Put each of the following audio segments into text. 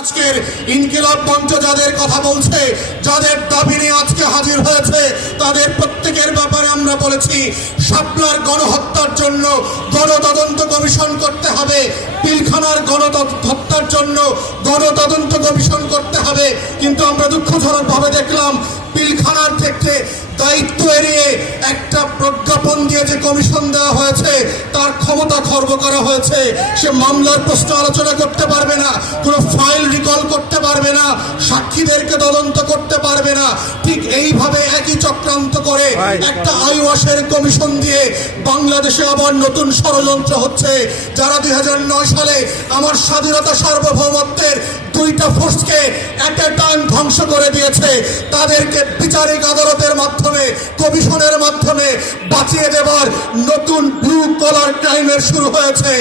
আজকের ইনকিলাব মঞ্চ যাদের কথা বলছে, যাদের দাবি নিয়ে আজকে হাজির হয়েছে, তাদের প্রত্যেকের ব্যাপারে আমরা বলেছি শাপলার গণহত্যার জন্য গণতদন্ত কমিশন করতে হবে, পিলখানার গণহত্যার জন্য গণতদন্ত কমিশন করতে হবে। কিন্তু আমরা দুঃখজনকভাবে দেখলাম পিলখানার থেকে দায়িত্ব এড়িয়ে একটা প্রজ্ঞাপন দিয়ে যে কমিশন দেওয়া হয়েছে তার ক্ষমতা খর্ব করা হয়েছে। সে মামলার প্রশ্ন আলোচনা করতে পারবে না, কোনো ফাইল রিকল করতে পারবে না, সাক্ষীদেরকে তদন্ত করতে পারবে না। ঠিক এইভাবে একই চক্রান্ত করে একটা আইওয়াসের কমিশন দিয়ে বাংলাদেশে আবার নতুন ষড়যন্ত্র হচ্ছে। যারা 2009 সালে আমার স্বাধীনতা সার্বভৌমত্বের দুইটা ফোর্সকে এট এ টাইম ধ্বংস করে দিয়েছে, তাদেরকে বিচারিক আদালতের মাধ্যমে কমিশনের মাধ্যমে বাঁচিয়ে দেবার নতুন ব্লু কলার ক্রাইমের শুরু হয়েছে।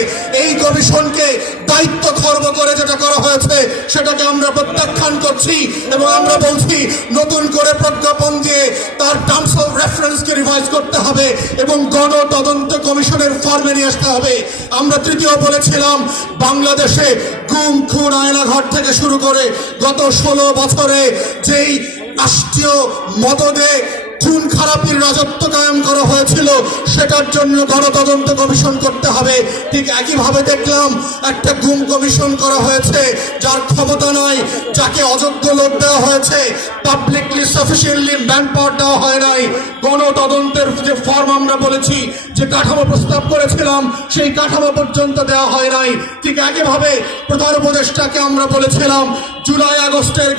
এই কমিশনকে দায়িত্ব খর্ব করে যেটা করা হয়েছে সেটাকে আমরা প্রত্যাখ্যান করছি এবং আমরা বলছি নতুন করে প্রজ্ঞাপন দিয়ে তার টার্মস অফ রেফারেন্সকে রিভাইজ করতে হবে এবং গণতদন্ত কমিশনের ফর্মে নিয়ে আসতে হবে। আমরা তৃতীয় বলেছিলাম বাংলাদেশে গুম খুন আয়নাঘর থেকে শুরু করে গত 16 বছরে যেই রাষ্ট্রীয় মদদে খুন খারাপির রাজত্ব কায়েম করা হয়েছিল সেটার জন্য গণতদন্ত কমিশন করতে হবে। ঠিক একইভাবে দেখলাম একটা গুম কমিশন করা হয়েছে যার ক্ষমতা নয়, যাকে অযোগ্য লোক দেওয়া হয়েছে, পাবলিকলি সাফিসিয়েন্টলি ম্যান পাওয়ার দেওয়া হয় নাই। গণতদন্তের যে ফর্ম আমরা বলেছি, যে কাঠামো প্রস্তাব করেছিলাম সেই কাঠামো পর্যন্ত দেওয়া হয় নাই। ঠিক একইভাবে প্রধান উপদেষ্টাকে আমরা বলেছিলাম জুলাই আগস্টের